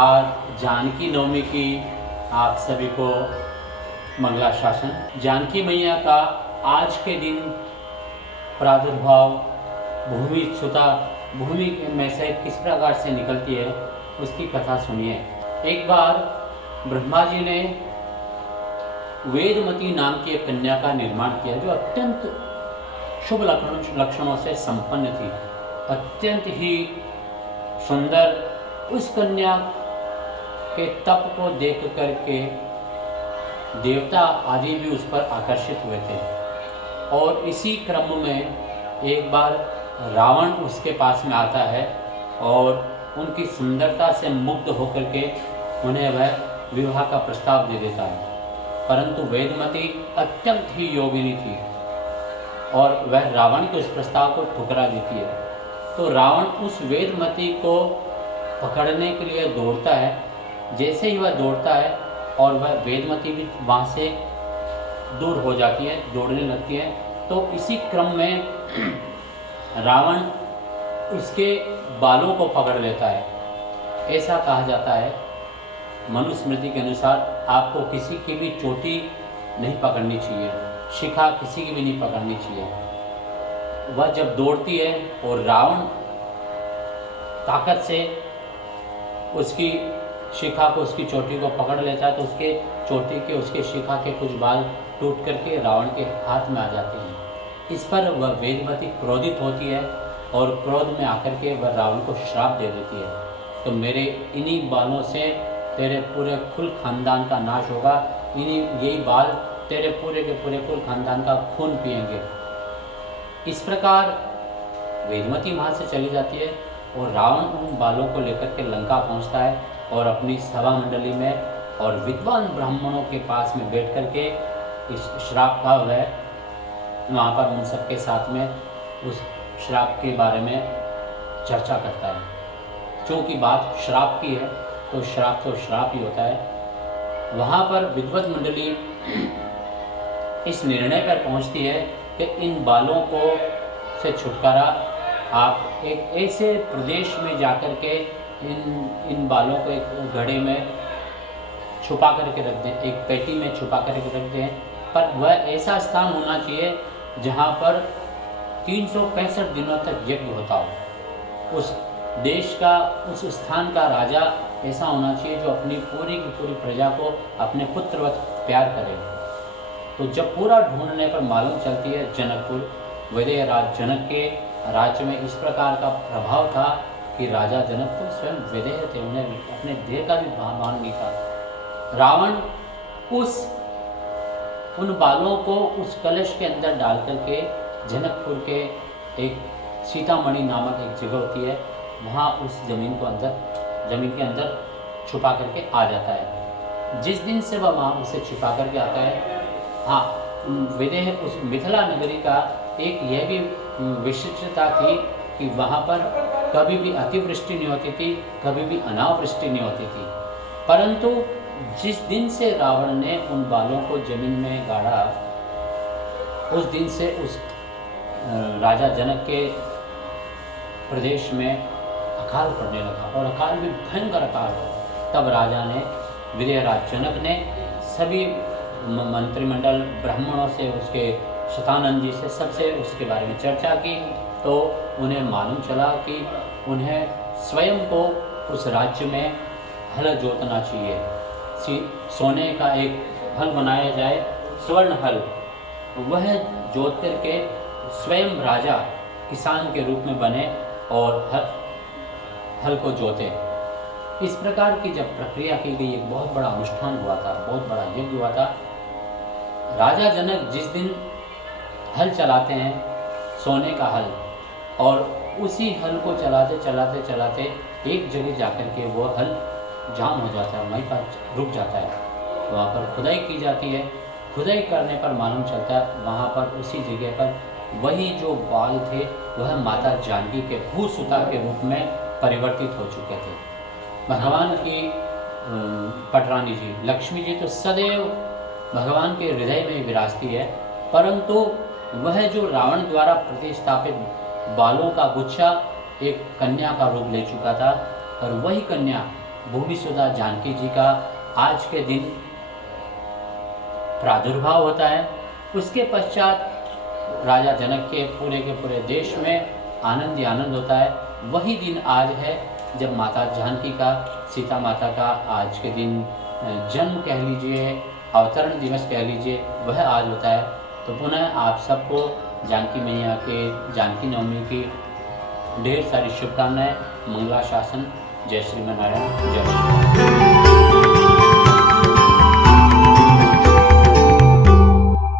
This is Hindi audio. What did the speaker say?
आज जानकी नवमी की आप सभी को मंगलाशासन। जानकी मैया का आज के दिन प्रादुर्भाव भूमि में से किस प्रकार से निकलती है उसकी कथा सुनिए। एक बार ब्रह्मा जी ने वेदमती नाम की एक कन्या का निर्माण किया जो अत्यंत शुभ लक्षणों से संपन्न थी, अत्यंत ही सुंदर। उस कन्या के तप को देख करके देवता आदि भी उस पर आकर्षित हुए थे। और इसी क्रम में एक बार रावण उसके पास में आता है और उनकी सुंदरता से मुग्ध होकर के उन्हें वह विवाह का प्रस्ताव दे देता है। परंतु वेदमती अत्यंत ही योगिनी थी और वह रावण के उस प्रस्ताव को ठुकरा देती है। तो रावण उस वेदमती को पकड़ने के लिए दौड़ता है। जैसे ही वह दौड़ता है और वह वेदमती भी वहाँ से दूर हो जाती है, दौड़ने लगती है। तो इसी क्रम में रावण उसके बालों को पकड़ लेता है। ऐसा कहा जाता है मनुस्मृति के अनुसार आपको किसी की भी चोटी नहीं पकड़नी चाहिए, शिखा किसी की भी नहीं पकड़नी चाहिए। वह जब दौड़ती है और रावण ताकत से उसकी शिखा को, उसकी चोटी को पकड़ लेता है तो उसके चोटी के, उसके शिखा के कुछ बाल टूट करके रावण के हाथ में आ जाते हैं। इस पर वह वेदमती क्रोधित होती है और क्रोध में आकर के वह रावण को श्राप दे देती है, तो मेरे इन्हीं बालों से तेरे पूरे कुल खानदान का नाश होगा, यही बाल तेरे पूरे के पूरे कुल खानदान का खून पिएंगे। इस प्रकार वेदमती वहाँ से चली जाती है और रावण उन बालों को लेकर के लंका पहुँचता है और अपनी सभा मंडली में और विद्वान ब्राह्मणों के पास में बैठ करके इस श्राप का वह वहाँ पर उन सबके साथ में उस श्राप के बारे में चर्चा करता है। क्योंकि बात श्राप की है तो श्राप ही होता है। वहाँ पर विद्वत मंडली इस निर्णय पर पहुँचती है कि इन बालों को से छुटकारा आप एक ऐसे प्रदेश में जाकर के इन बालों को एक घड़े में छुपा करके रख दें, एक पेटी में छुपा करके रख दें। पर वह ऐसा स्थान होना चाहिए जहाँ पर 365 दिनों तक यज्ञ होता हो। उस देश का, उस स्थान का राजा ऐसा होना चाहिए जो अपनी पूरी की पूरी प्रजा को अपने पुत्रवत प्यार करे। तो जब पूरा ढूंढने पर मालूम चलती है जनकपुर, वैदेह राज जनक के राज्य में इस प्रकार का प्रभाव था कि राजा जनक तो स्वयं विदेह थे, उन्हें अपने देह का भी भान नहीं था। रावण उन बालों को उस कलश के अंदर डाल करके जनकपुर के एक सीतामढ़ी नामक एक जगह होती है, वहाँ उस जमीन के अंदर छुपा करके आ जाता है। जिस दिन से वह वहाँ उसे छुपा करके आता है, हाँ, विदेह उस मिथिला नगरी का एक यह भी विशिष्टता थी कि वहाँ पर कभी भी अतिवृष्टि नहीं होती थी, कभी भी अनावृष्टि नहीं होती थी। परंतु जिस दिन से रावण ने उन बालों को जमीन में गाड़ा, उस दिन से उस राजा जनक के प्रदेश में अकाल पड़ने लगा और अकाल भी भयंकर अकाल हो। तब राजा ने, विदेह राज जनक ने सभी मंत्रिमंडल ब्राह्मणों से, उसके शतानंद जी से, सबसे उसके बारे में चर्चा की। तो उन्हें मालूम चला कि उन्हें स्वयं को उस राज्य में हल जोतना चाहिए। सोने का एक हल बनाया जाए, स्वर्ण हल, वह जोत करके स्वयं राजा किसान के रूप में बने और हल को जोते। इस प्रकार की जब प्रक्रिया की गई, एक बहुत बड़ा अनुष्ठान हुआ था, बहुत बड़ा यज्ञ हुआ था। राजा जनक जिस दिन हल चलाते हैं, सोने का हल, और उसी हल को चलाते चलाते चलाते एक जगह जाकर के वो हल जाम हो जाता है, वहीं पर रुक जाता है। वहाँ पर खुदाई की जाती है। खुदाई करने पर मालूम चलता है वहाँ पर उसी जगह पर वही जो बाल थे वह माता जानकी के भूसुता के रूप में परिवर्तित हो चुके थे। भगवान की पटरानी जी, लक्ष्मी जी तो सदैव भगवान के हृदय में विराजती है, परंतु वह जो रावण द्वारा प्रतिस्थापित बालों का गुच्छा एक कन्या का रूप ले चुका था, और वही कन्या भूमि सुधा जानकी जी का आज के दिन प्रादुर्भाव होता है। उसके पश्चात राजा जनक के पूरे देश में आनंद ही आनंद होता है। वही दिन आज है जब माता जानकी का, सीता माता का आज के दिन जन्म कह लीजिए, अवतरण दिवस कह लीजिए, वह आज होता है। तो पुनः आप सबको जानकी मैया के जानकी नवमी की ढेर सारी शुभकामनाएं, मंगलाशासन। जय श्रीमन नारायण, जय श्री राम।